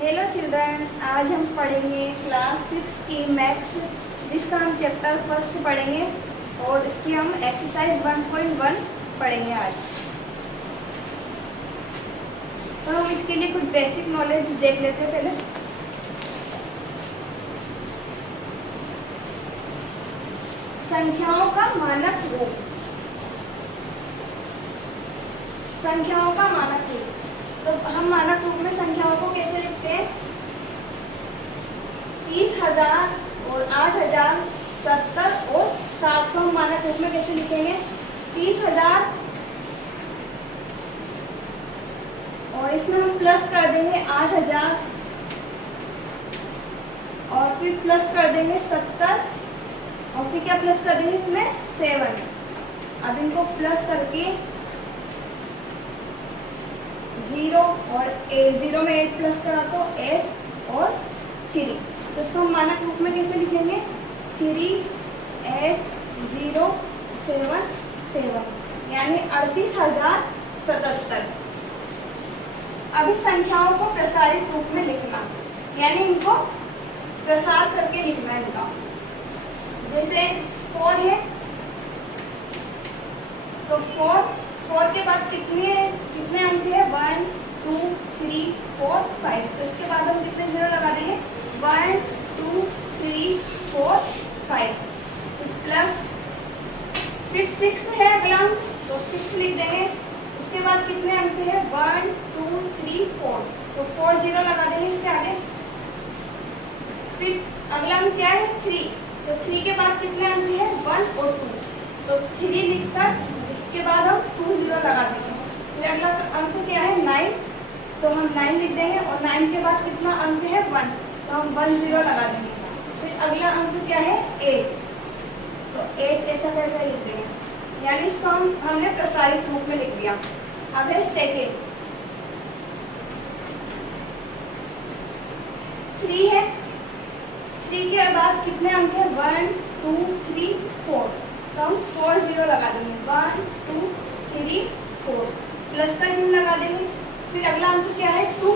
Hello children, आज हम पढ़ेंगे क्लास 6 की मैथ्स, जिसका हम चैप्टर फर्स्ट पढ़ेंगे और इसकी हम एक्सरसाइज 1.1 पढ़ेंगे आज। तो हम इसके लिए कुछ बेसिक नॉलेज देख लेते हैं पहले। संख्याओं का मानक रूप। संख्याओं का मानक रूप, तो हम मानक रूप में संख्याओं को कैसे लिखते हैं? 30,000 और 8,000, 70 और 7 को हम मानक रूप में कैसे लिखेंगे? 30,000 और इसमें हम प्लस कर देंगे 8,000 और फिर प्लस कर देंगे 70 और फिर क्या प्लस कर देंगे इसमें 7। अब इनको प्लस करके 0 और 0 में 8 प्लस करा तो 8 और 3, तो इसको हम मानक रूप में कैसे लिखेंगे? 3, 8, 0, 7, 7, यानी 38,077। अभी संख्याओं को प्रसारित रूप में लिखना, यानी इनको प्रसार करके लिखना इनका। जैसे 4 है तो 4 के बाद कितने अंक है? 1, 2, 3, 4, 5। तो इसके बाद हम कितने 0 लगा देंगे? 1, 2, 3, 4, 5 प्लस फिर 6 है अगला अंक, तो 6 लिख देंगे। उसके बाद कितने अंक है? 1, 2, 3, 4, तो 4 0 लगा देंगे इसके आगे। फिर अगला अंक क्या है? 3, तो 3 के बाद कितने अंक है? 1 और 2, तो 3 लिखकर इसके बाद हम 2 0 लगा देंगे। फिर अगला अंक क्या है? 9, तो हम 9 लिख देंगे और 9 के बाद कितना अंक है? 1, तो हम 1 0 लगा देंगे। फिर अगला अंक क्या है? 8, तो 8 ऐसा कैसा लिख देंगे, यानी इसको हमने प्रसारित रूप में लिख दिया। अब है सेकेंड, 3 है, 3 के बाद कितने अंक है? 1, 2, 3, 4, तो हम 4 0 लगा देंगे। 1, 2, 3, 4 प्लस का चिन्ह लगा देंगे। फिर अगला अंक क्या है? 2,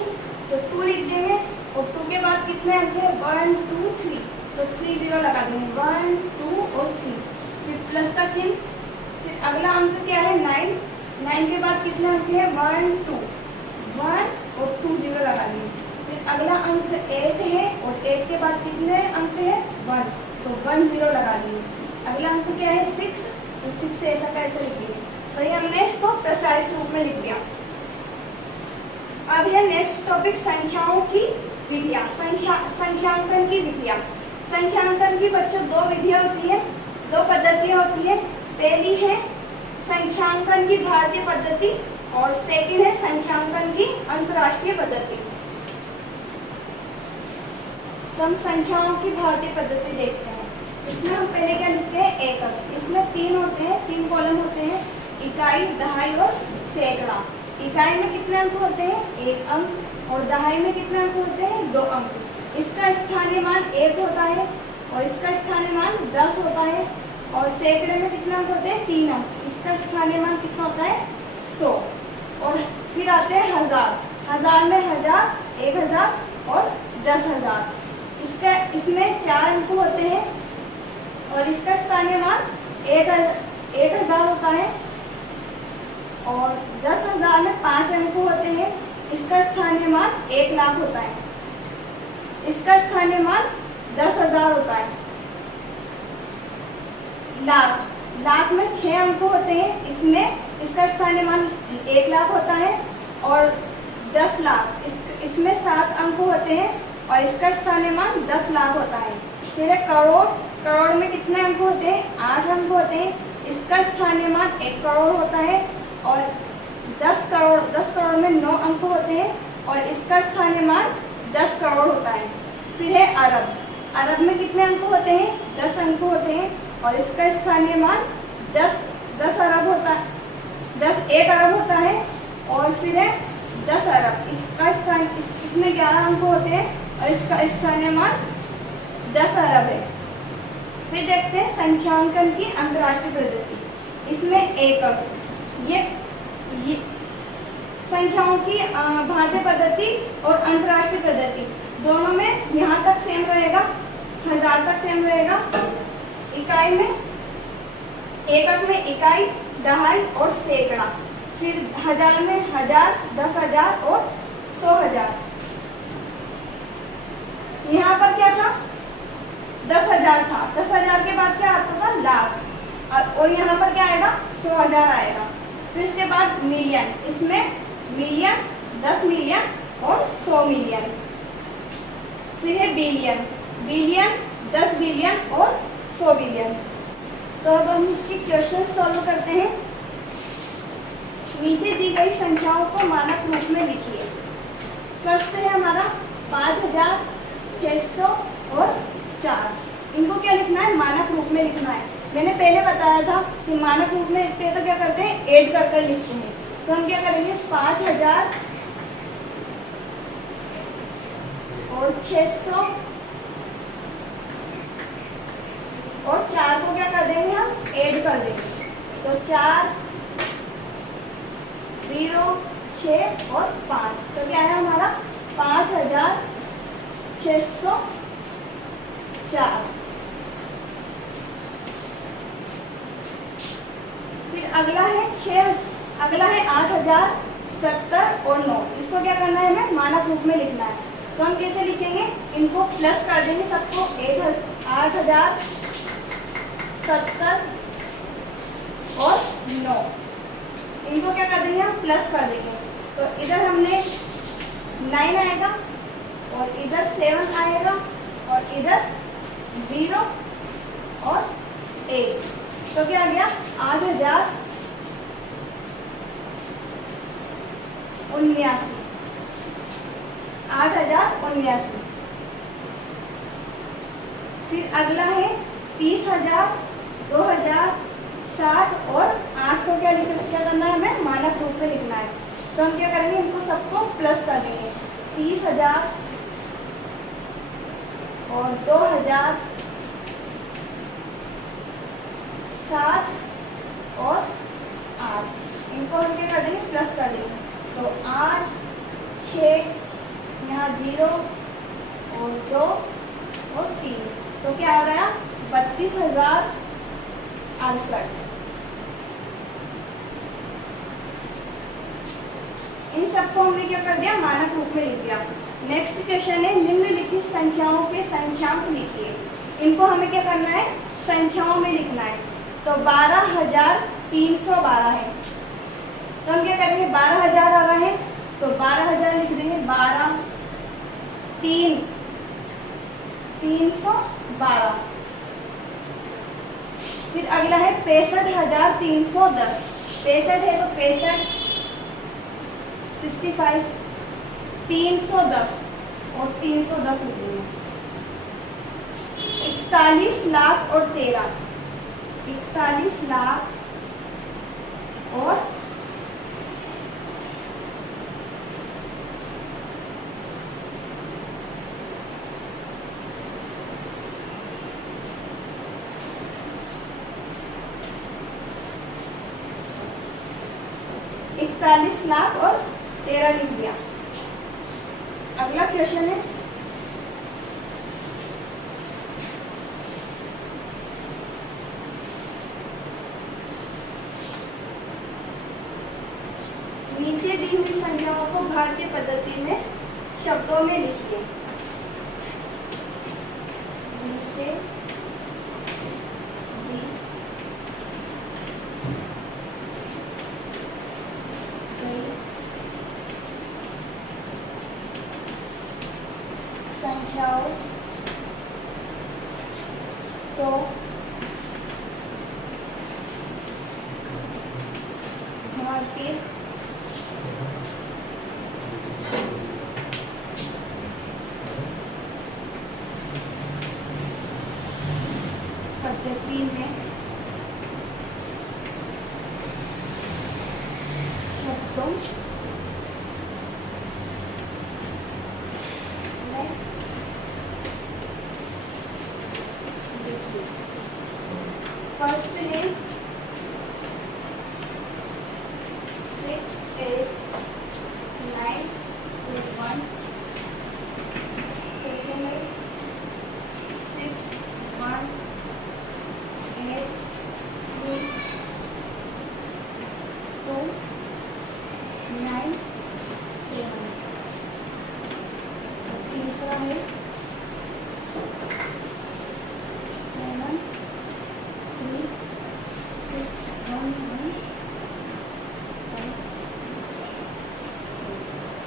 तो 2 लिख देंगे और 2 के बाद कितने अंक है? 1, 2, 3, तो 3 0 लगा देंगे। 1, 2 और 3, फिर प्लस का चिन्ह। फिर अगला अंक क्या है? 9, 9 के बाद कितने अंक है? 1, 2, 1 और 2 0 लगा देंगे। फिर अगला अंक 8 है और 8 के बाद कितने अंक है? 1, तो 1 0 लगा देंगे। अगला अंक क्या है? 6, तो 6 से ऐसा कैसे लिखेंगे? तो ये हमने इसको प्रसारित रूप में लिख दिया। अब है नेक्स्ट टॉपिक, संख्याओं की विधियां। संख्यांकन की विधियां। संख्यांकन की बच्चों 2 विधियां होती है, 2 पद्धतियां होती है। पहली है संख्यांकन की भारतीय पद्धति और सेकंड है संख्यांकन की अंतर्राष्ट्रीय पद्धति। तो हम संख्याओं की भारतीय पद्धति देखते हैं। इसमें हम पहले क्या लिखते हैं? एकक। इसमें 3 होते हैं, 3 कॉलम होते हैं, इकाई, दहाई और सैकड़ा। इकाई में कितने अंक होते हैं? 1 अंक, और दहाई में कितने अंक होते हैं? 2 अंक। इसका स्थानीय मान 1 होता है और इसका स्थानीय मान 10 होता है। और सैकड़े में कितने अंक होते हैं? 3 अंक। इसका स्थानीय मान कितना होता है? 100। और फिर आते हैं हजार। हजार में 1000, 1000 और 10,000। इसमें 4 अंक होते हैं और इसका स्थानीय मान 1000 होता है। और 10,000 में 5 अंक होते हैं, इसका स्थानीय मान 1 लाख होता है। इसका स्थानीय मान 10,000 होता है। लाख में 6 अंक होते हैं, इसका स्थानीय मान 1 लाख होता है। और 10 लाख, इसमें 7 अंक होते हैं और इसका स्थानीय मान 10 लाख होता है। फिर है करोड़। करोड़ में कितने अंक होते हैं? 8 अंक होते हैं, इसका स्थानीय मान 1 करोड़ होता है। और 10 करोड़ में 9 अंक होते हैं और इसका स्थानीय मान 10 करोड़ होता है। फिर है अरब। अरब में कितने अंक होते हैं? 10 अंक होते हैं और इसका स्थानीय मान 10 अरब होता है, 1 अरब होता है। और फिर है 10 अरब, इसमें 11 अंक होते हैं और इसका स्थानीय मान 10 अरब है। फिर देखते हैं संख्यांकन की अंतर्राष्ट्रीय पद्धति। इसमें एकक, ये संख्याओं की भारतीय पद्धति और अंतर्राष्ट्रीय पद्धति दोनों में यहाँ तक सेम रहेगा, 1000 तक सेम रहेगा। इकाई में, एकक में इकाई, दहाई और सैकड़ा, फिर 1000 में 1000, 10,000 और 100,000। यहाँ पर क्या था, 10,000 था, 10,000 के बाद क्या आता था, लाख, और यहाँ पर क्या आएगा, 100,000 आएगा। फिर इसके बाद मिलियन, इसमें मिलियन, 10 मिलियन और 100 मिलियन। फिर है बिलियन, बिलियन, 10 बिलियन और 100 बिलियन। तो अब हम इसकी क्वेश्चन सॉल्व करते हैं। नीचे दी गई संख्याओं को मानक रूप में लिखिए। फर्स्ट है हमारा 5,600 और 4। इनको क्या लिखना है, मानक रूप में लिखना है। मैंने पहले बताया था कि मानक रूप में लिखते हैं तो क्या करते हैं, ऐड कर कर लिखते हैं। तो हम क्या करेंगे, 5,000 और 600 और 4 को क्या कर देंगे, हम ऐड कर देंगे। तो 4, 0, 6 और 5, तो क्या है हमारा 5,604। फिर अगला है 8,070 और 9। इसको क्या करना है, हमें मानक रूप में लिखना है। तो हम कैसे लिखेंगे, इनको प्लस कर देंगे सबको, 8,070 और 9, इनको क्या कर देंगे, हम प्लस कर देंगे। तो इधर हमने 9 आएगा और इधर 7 आएगा और इधर 0 और 8। तो क्या आ गया, 8,079। 8,079। फिर अगला है 30,000, 2,000, 60 और 8 को क्या करना है, हमें मानक रूप में लिखना है। तो हम क्या करेंगे, इनको सबको प्लस कर देंगे। 30,000 और 2,000, 7 और 8, इनको हम क्या कर देंगे, प्लस कर देंगे। तो 8, 6, यहाँ 0 और 2 और 3, तो क्या आ गया, 32,068। इन सबको हमने क्या कर दिया, मानक रूप में लिख दिया। नेक्स्ट क्वेश्चन है, निम्नलिखित संख्याओं के संख्यांक लिखिए। इनको हमें क्या करना है, संख्याओं में लिखना है। तो 12,312 है, तो हम क्या करेंगे, 12,000 आ रहा है तो 12,000 लिख देंगे, 12, 3, 312। फिर अगला है 65,310। 65 है तो 65, 65, 310 और 310 लिख देंगे। 41 लाख और 13, 41 लाख और 41 लाख और 13 लिख दिया। अगला क्वेश्चन है, नीचे दी हुई संख्याओं को भारतीय पद्धति में शब्दों में लिखिए। नीचे दी गई संख्याओं को भारतीय पद्धति में शब्दों में लिखिए। दूसरा है 7 3 6 1 1 5।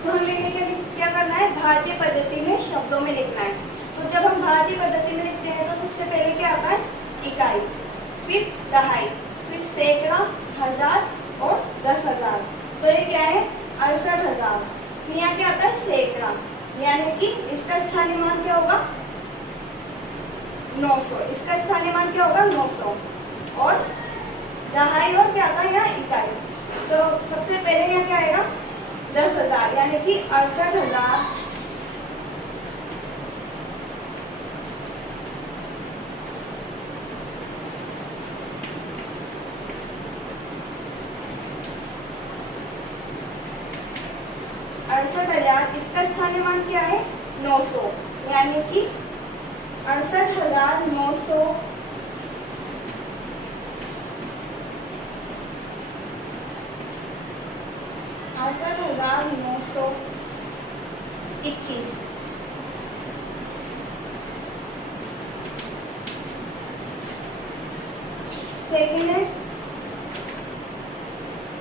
तो हम लिखने के लिए क्या करना है, भारतीय पद्धति में शब्दों में लिखना है। तो जब हम भारतीय पद्धति में लिखते हैं तो सबसे पहले क्या आता है, इकाई, फिर दहाई, फिर सैकड़ा, हजार और 10,000। तो ये क्या है, 68,000। फिर यहाँ क्या आता है, सैकड़ा, यानी कि इसका स्थानीय मान क्या होगा, 900। इसका स्थानीय मान क्या होगा, 900। और दहाई और क्या आता है यहाँ, इकाई। तो सबसे पहले यहाँ क्या आएगा, 10,000, यानी कि 68,000 68,000। इसका स्थानीय मान क्या है, 900, यानी कि 68,900 68,921। सेकेंड है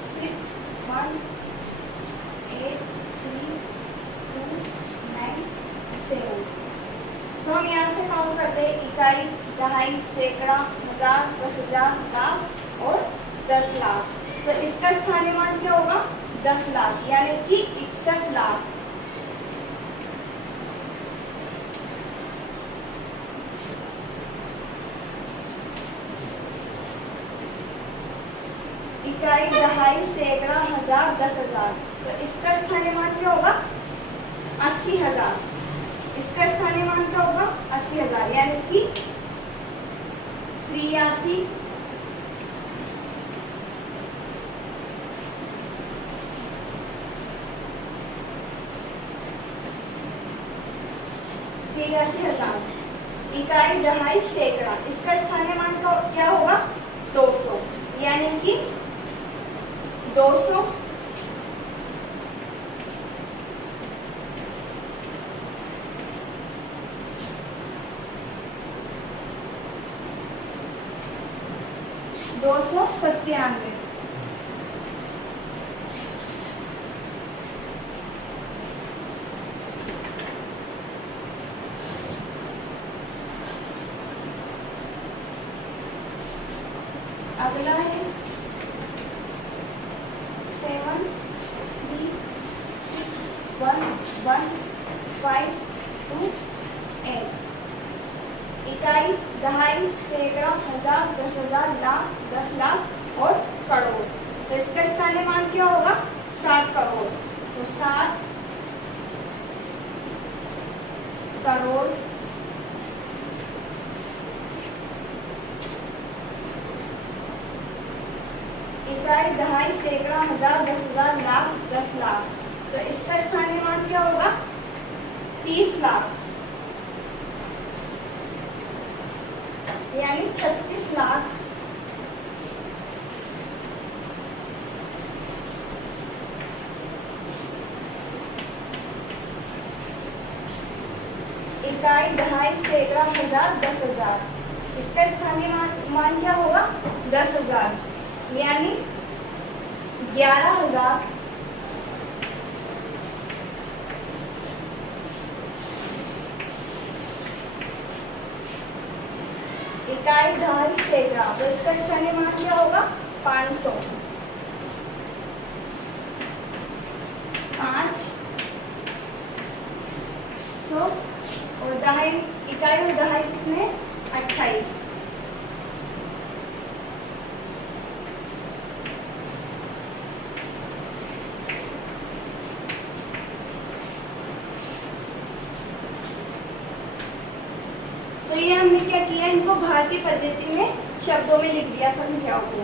6 1 8 3 2 9 7। तो हम यहाँ से काउंट करते हैं, इकाई, दहाई, सैकड़ा, हजार, 10,000, लाख और 10 लाख। तो इसका स्थानीय मान क्या होगा, 10 लाख, यानी कि 61 लाख। इकाई, दहाई, सैकड़ा, हजार, 10,000। तो इसका स्थानीय मान क्या होगा, 80,000। इसका स्थानीय मान क्या होगा, 80,000, यानी कि 83 83,000। इकाई, दहाई, सैकड़ा, इसका स्थानीय मान क्या होगा, 200, यानी कि 200 297। अगला है 7 3 6 1 1 5 2 8। इकाई, दहाई, सैकड़ा, हजार, 10,000, लाख, 10 लाख और करोड़। तो इसका स्थानीय मान क्या होगा, 7 करोड़। तो 7 करोड़ इकाई, दहाई, सैकड़ा, हजार, 10,000, लाख, 10 लाख। तो इसका स्थानीय मान क्या होगा, 30 लाख, यानी 36 लाख। इकाई, दहाई, सैकड़ा, हजार, 10,000। इसका स्थानीय मान क्या होगा, 10,000, यानी 11,000। इकाई, दहाई, सैकड़ा, तो इसका स्थानीय मान क्या होगा, 500। 500 और दहाई, इकाई और दहाई कितने, 28। तो ये हमने क्या किया, इनको भारतीय पद्धति में शब्दों में लिख दिया संख्याओं को।